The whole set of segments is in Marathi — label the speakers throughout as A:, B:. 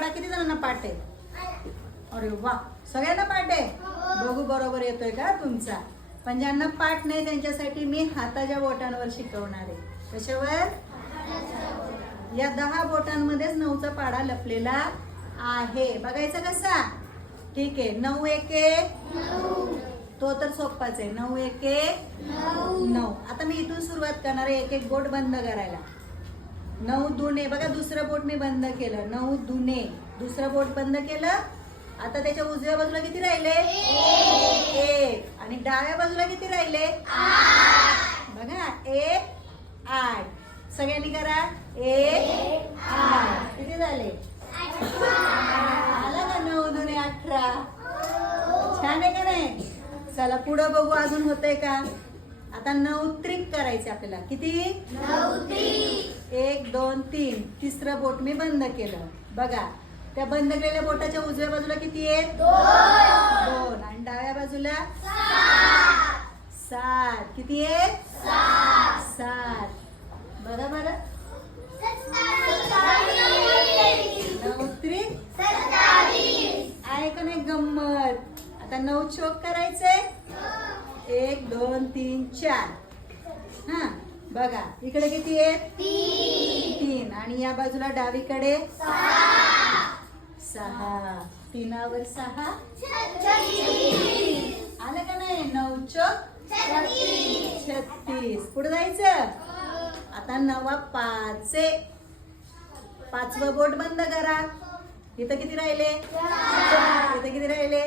A: पाडा किती जणांना पाठ आहे? अरे वा सगळ्यांना पाठ आहे? बघू बरोबर येतोय का तुमचा? पण ज्यांना पाठ नाही त्यांच्यासाठी मी हाताच्या बोटांवर शिकवणार आहे. कशावर? या दहा बोटांमध्येच नऊचा पाडा लपलेला आहे. बघायचं कसा? ठीक आहे नऊ एके? तो तर सोप्पाच आहे. नऊ एके? नऊ. आता मी इथून सुरुवात करणार आहे. एक एक बोट बंद करायला. नऊ दुने बघा दुसरं बोट मी बंद केलं. नऊ दुने दुसरं बोट बंद केलं. आता त्याच्या उजव्या बाजूला किती राहिले? एक. आणि डाव्या बाजूला किती राहिले? बघा एक आठ. सगळ्यांनी करा. एक आठ. किती झाले? आला का नऊ दुने अठरा? छान आहे का नाही? चला पुढं बघू अजून होतंय का? आता नऊ त्रिक करायचे आपल्याला. किती? एक दोन तीन. तिसरं बोट मी बंद केलं. बघा त्या बंद केलेल्या बोटाच्या उजव्या बाजूला किती आहे दोन. आणि डाव्या बाजूला? सात. किती आहे सात. बघा बरं नऊ त्रिक आहे का नाही गंमत? आता नऊ चोक करायचंय एक दोन तीन चार. हा बघा इकडे किती आहे? तीन. आणि या बाजूला डावीकडे? सहा. तीनावर सहा. आलं का नाही? नऊ चोक. छत्तीस. पुढे जायचं? आता नवा पाच. आहे पाचवं बोट बंद करा. इथं किती राहिले? इथं किती राहिले?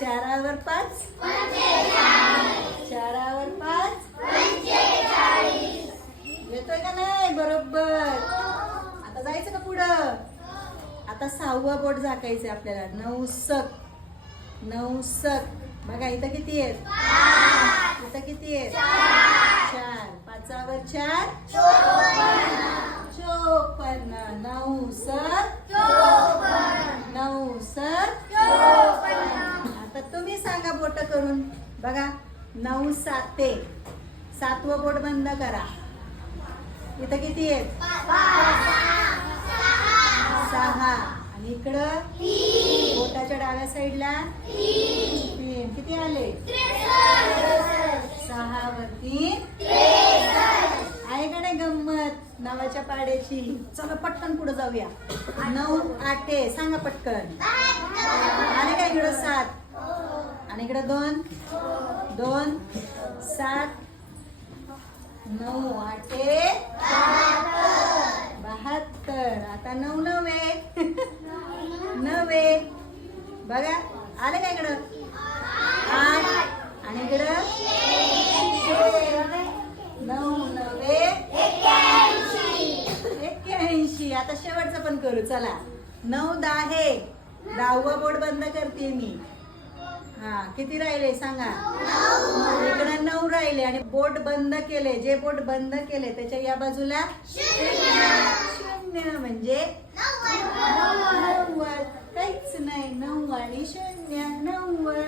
A: चारावर पाच चारावर पाच येतोय का नाही? बरोबर. आता जायचं का पुढं? आता सहावं बोट झाकायचं आपल्याला. नऊ सक नऊ सक बघा इथं किती आहेत? इथं किती आहेत? चार. पाचावर चार? चोपन्न. नऊ सक नऊ सक आता तुम्ही सांगा बोट करून. बघा नऊ साते सातवं बोट बंद करा. इथं किती आहेत? सहा. आणि इकडं? बोटाच्या डाव्या साईडला? तीन. किती आले? सहा वर तीन आहे का नाही गंमत? नावाच्या पाड्याची. चला पटकन पुढे जाऊया. नऊ आठे. सांगा पटकन. आणि काय इकडं सात? आणि इकडं दोन? दोन सात नऊ आठे बहात्तर. आता नऊ नवे. नवे. बघा आले का इकडं? आठ. आणि इकडं? नऊ नवे. एक्क्याऐंशी. आता शेवटचं पण करू चला. नऊ दहा दहावं बोर्ड बंद करते मी. हा किती राहिले सांगा? इकडे नऊ राहिले आणि बोट बंद केले. जे बोट बंद केले त्याच्या या बाजूला शून्य म्हणजे नव्वद. काहीच नाही. नऊ आणि शून्य. नव्वद.